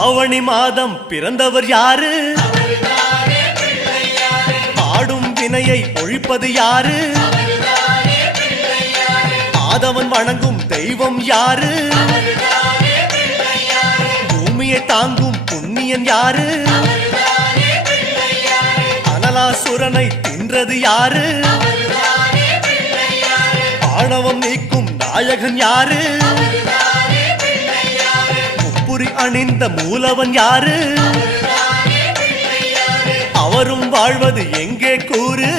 ஆவணி மாதம் பிறந்தவர் யாரு? ஆடும் வினையை ஒழிப்பது யாரு? ஆதவன் வணங்கும் தெய்வம் யாரு? பூமியை தாங்கும் புண்ணியன் யாரு? அனலாசுரனை தின்றது யாரு? ஆணவம் நீக்கும் நாயகன் யாரு? முப்புரி அணிந்த மூலவன் யாரு? அவரும் வாழ்வது எங்கே கூறு?